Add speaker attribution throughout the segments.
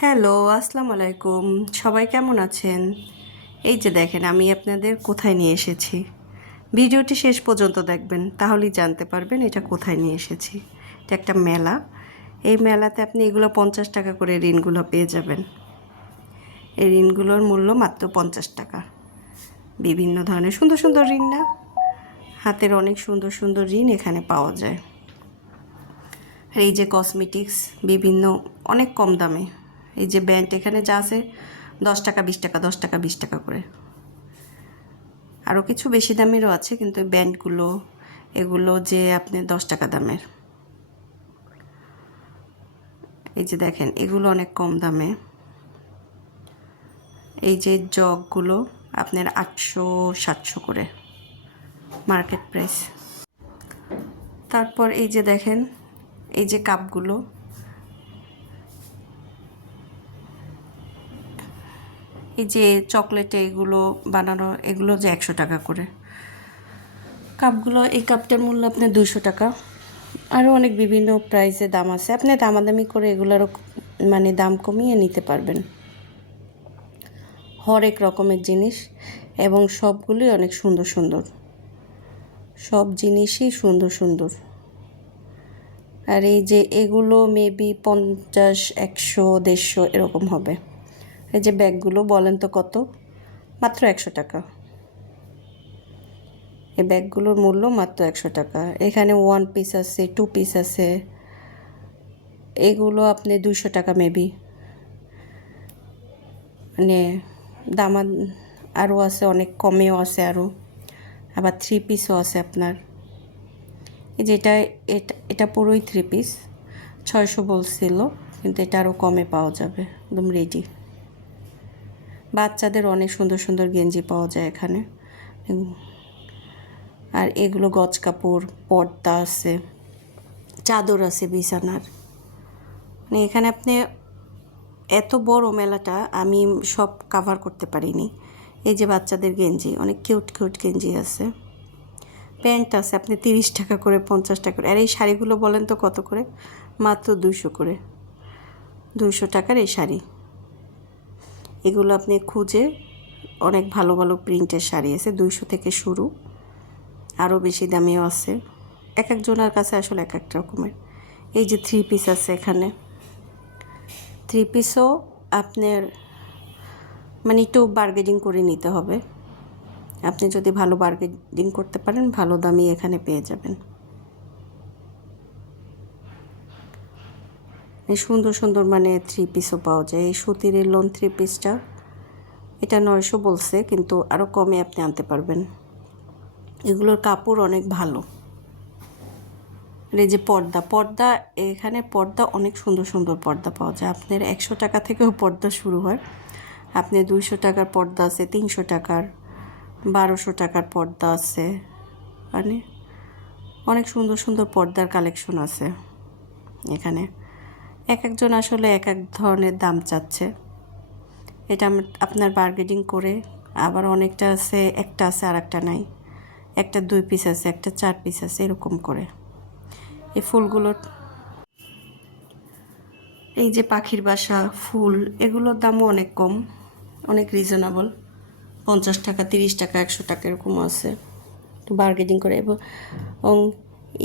Speaker 1: Hello, আসসালামু আলাইকুম। সবাই কেমন আছেন? এই যে দেখেন, আমি আপনাদের কোথায় নিয়ে এসেছি। ভিডিওটি শেষ পর্যন্ত দেখবেন, তাহলেই জানতে পারবেন এটা কোথায় নিয়ে এসেছি। এটা একটা মেলা। এই মেলাতে আপনি এগুলো পঞ্চাশ টাকা করে ঋণগুলো পেয়ে যাবেন। এই ঋণগুলোর মূল্য মাত্র পঞ্চাশ টাকা। বিভিন্ন ধরনের সুন্দর সুন্দর ঋণ না? হাতের অনেক সুন্দর সুন্দর ঋণ এখানে পাওয়া যায়। এই যে কসমেটিক্স বিভিন্ন অনেক কম দামে। এই যে ব্যান্ড এখানে যা আছে, দশ টাকা, বিশ টাকা, দশ টাকা, বিশ টাকা করে। আরও কিছু বেশি দামেরও আছে, কিন্তু ব্যান্ডগুলো এগুলো যে আপনি দশ টাকা দামের। এই যে দেখেন, এগুলো অনেক কম দামে। এই যে জগগুলো, আপনার আটশো, সাতশো করে মার্কেট প্রাইস। তারপর এই যে দেখেন, এই যে কাপগুলো এই যে চকলেটে এগুলো বানানো, এগুলো যে একশো টাকা করে। কাপগুলো, এই কাপটার মূল্য আপনার দুশো টাকা। আরও অনেক বিভিন্ন প্রাইসে দাম আছে। আপনি দামাদামি করে এগুলোরও মানে দাম কমিয়ে নিতে পারবেন। হরেক রকমের জিনিস এবং সবগুলোই অনেক সুন্দর সুন্দর। সব জিনিসই সুন্দর সুন্দর। আর এই যে এগুলো মেবি পঞ্চাশ, একশো, দেড়শো এরকম হবে। এই যে ব্যাগগুলো, বলেন তো কত? মাত্র একশো টাকা। এই ব্যাগগুলোর মূল্য মাত্র একশো টাকা। এখানে ওয়ান পিস আছে টু পিস আছে। এগুলো আপনি দুশো টাকা মেবি মানে দামা আরও আছে, অনেক কমেও আছে আরও। আবার থ্রি পিসও আছে আপনার। এই যে এটা এটা এটা পুরোই থ্রি পিস ছয়শো বলছিল, কিন্তু এটা আরও কমে পাওয়া যাবে, একদম রেডি বাচ্চাদের অনেক সুন্দর সুন্দর গেঞ্জি পাওয়া যায় এখানে। আর এগুলো গজ কাপড়, পর্দা আছে, চাদর আছে বিছানার। মানে এখানে আপনি এত বড় মেলাটা আমি সব কাভার করতে পারিনি। এই যে বাচ্চাদের গেঞ্জি, অনেক কিউট কিউট গেঞ্জি আছে। প্যান্ট আছে, আপনি তিরিশ টাকা করে, পঞ্চাশ টাকা করে। আর এই শাড়িগুলো বলেন তো কত করে? মাত্র দুশো করে। দুশো টাকার এই শাড়ি। এগুলো আপনি খুঁজে অনেক ভালো ভালো প্রিন্টের শাড়ি আছে, দুইশো থেকে শুরু। আরও বেশি দামিও আছে। এক একজনের কাছে আসলে এক এক রকমের। এই যে থ্রি পিস আছে এখানে। থ্রি পিসও আপনার মানে একটু বার্গেনিং করে নিতে হবে। আপনি যদি ভালো বার্গেনিং করতে পারেন, ভালো দামই এখানে পেয়ে যাবেন। সুন্দর সুন্দর মানে থ্রি পিসও পাওয়া যায়। এই সুতির লোন থ্রি পিসটা এটা নয়শো বলছে, কিন্তু আরও কমে আপনি আনতে পারবেন। এগুলোর কাপড় অনেক ভালো। এই যে পর্দা পর্দা, এখানে পর্দা অনেক সুন্দর সুন্দর পর্দা পাওয়া যায়। আপনার একশো টাকা থেকেও পর্দা শুরু হয়। আপনি দুইশো টাকার পর্দা আছে, তিনশো টাকার, বারোশো টাকার পর্দা আছে মানে অনেক সুন্দর সুন্দর পর্দার কালেকশন আছে এখানে। এক একজন আসলে এক এক ধরনের দাম চাচ্ছে। এটা আপনার বার্গেনিং করে আবার অনেকটা আছে, একটা আছে আর একটা নাই। একটা দুই পিস আছে, একটা চার পিস আছে, এরকম করে। এই ফুলগুলোর এই যে পাখির বাসা, ফুল, এগুলোর দামও অনেক কম, অনেক রিজনেবল পঞ্চাশ টাকা, তিরিশ টাকা, একশো টাকা এরকম আছে। বার্গেনিং করে এবং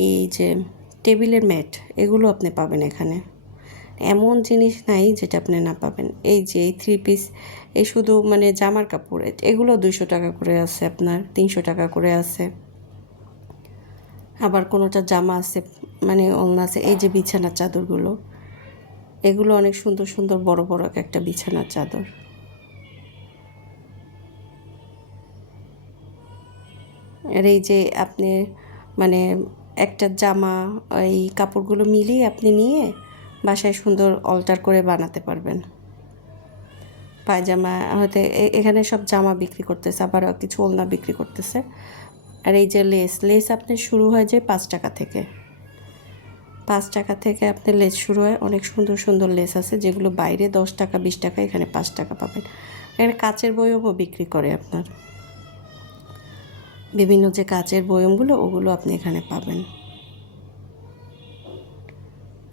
Speaker 1: এই যে টেবিলের ম্যাট, এগুলো আপনি পাবেন এখানে। এমন জিনিস নাই যেটা আপনি না পাবেন। এই যে, এই থ্রি পিস এই শুধু মানে জামার কাপড়, এগুলো দুইশো টাকা করে আছে আপনার, তিনশো টাকা করে আছে। আবার কোনোটা জামা আছে মানে ওলনা আছে, এই যে বিছানার চাদরগুলো, এগুলো অনেক সুন্দর সুন্দর, বড় বড় একটা বিছানার চাদর। আর এই যে আপনি মানে একটা জামা, এই কাপড়গুলো মিলিয়ে আপনি নিয়ে বাসায় সুন্দর অল্টার করে বানাতে পারবেন। পায়জামা হয়তো এখানে সব জামা বিক্রি করতেছে, আবার কিছু ওলনা বিক্রি করতেছে। আর এই যে লেস লেস আপনি শুরু হয় যে পাঁচ টাকা থেকে। পাঁচ টাকা থেকে আপনার লেস শুরু হয়, অনেক সুন্দর সুন্দর লেস আছে, যেগুলো বাইরে দশ টাকা, বিশ টাকা, এখানে পাঁচ টাকা পাবেন। এখানে কাচের বয়মও বিক্রি করে আপনার। বিভিন্ন যে কাচের বয়মগুলো ওগুলো আপনি এখানে পাবেন।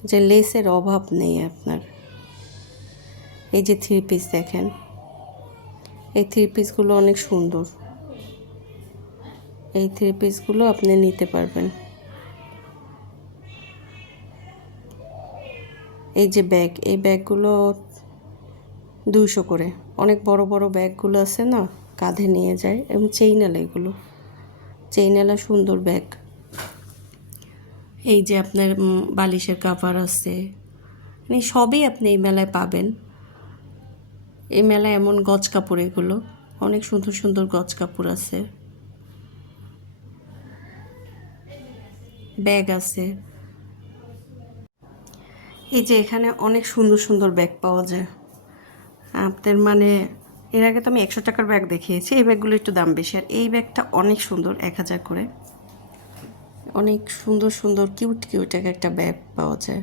Speaker 1: যে লেসের অভাব নেই আপনার। এই যে থ্রি পিস দেখেন, এই থ্রি পিসগুলো অনেক সুন্দর। এই থ্রি পিসগুলো আপনি নিতে পারবেন। এই যে ব্যাগ এই ব্যাগগুলো দুইশো করে। অনেক বড় বড় ব্যাগগুলো আছে না, কাঁধে নিয়ে যায়, এবং চেইনালা এগুলো। চেইনালা সুন্দর ব্যাগ এই যে আপনার বালিশের কাভার আছে। মানে সবই আপনি এই মেলায় পাবেন। এই মেলায় এমন গজ কাপড় এগুলো। অনেক সুন্দর সুন্দর গজ কাপড় আছে। ব্যাগ আছে। এই যে এখানে অনেক সুন্দর সুন্দর ব্যাগ পাওয়া যায়। আপনার মানে এর আগে তো আমি একশো টাকার ব্যাগ দেখিয়েছি, এই ব্যাগগুলো একটু দাম বেশি। আর এই ব্যাগটা অনেক সুন্দর, এক হাজার করে। অনেক সুন্দর সুন্দর কিউট কিউট এক একটা ব্যাগ পাওয়া যায়।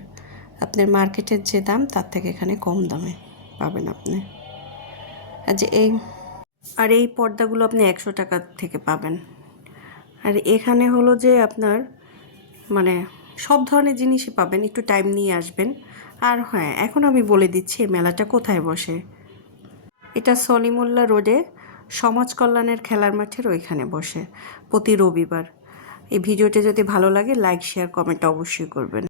Speaker 1: আপনার মার্কেটের যে দাম, তার থেকে এখানে কম দামে পাবেন আপনি। আর যে এই, আর এই পর্দাগুলো আপনি একশো টাকা থেকে পাবেন। আর এখানে হলো যে আপনার মানে সব ধরনের জিনিসই পাবেন, একটু টাইম নিয়ে আসবেন। আর হ্যাঁ এখন আমি বলে দিচ্ছি মেলাটা কোথায় বসে? এটা সলিমুল্লাহ রোডে সমাজ কল্যাণের খেলার মাঠের ওইখানে বসে, প্রতি রবিবার। এই ভিডিওটি যদি ভালো লাগে লাইক শেয়ার কমেন্ট অবশ্যই করবেন।